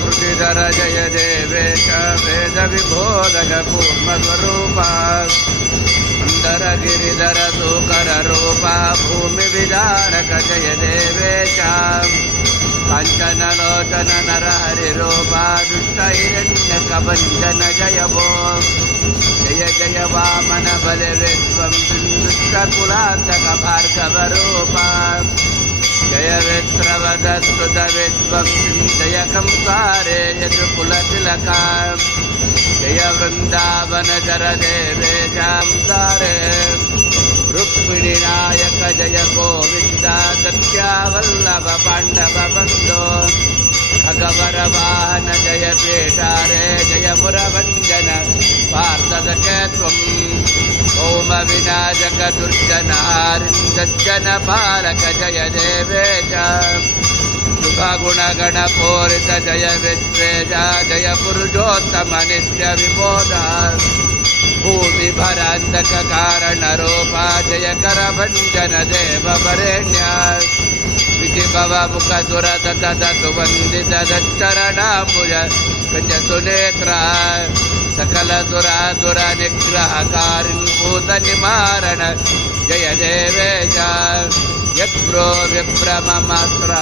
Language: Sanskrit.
कृतिधर जय देवेश वेद विबोधक कूर्मस्वरूपा सुंदर गिरिधर सुकर रूपा भूमि विदारक जय देवेश कांचन लोचन नर हरि रूपा दुष्ट हिरण्यक भंजन जय भो जय जय वामन बल विश्वं दुष्ट कुलांतक भार्गव रूपा जय वित्रवदस्तुत विश्वं जय कंसारे यदुकुलतिलका जय वृंदावन जर देवेशां तारे रुक्मिणी नायक जय गोविंद सत्यावल्लभ पांडव बंधो खगवर वाहन जय पेटारे जय मुरभंजन पार्थदके त्वम् ओम विनाशक दुर्जनहारिन्दज्जन पालक जय देवेश शुभगुणगण पूरित जय विश्वेश जय पुरुषोत्तम नित्य विबोध भूमि भरांधक कारण रूपा जय करभंजन देव वरेण्य विधि भव मुख दुरदत सुवंदित दच्चरणाम्बुज कंज सुनेत्र सकल दुरादुर निग्रहकारिन् भूत निवारण जय देवेश यत्रो विभ्रममात्र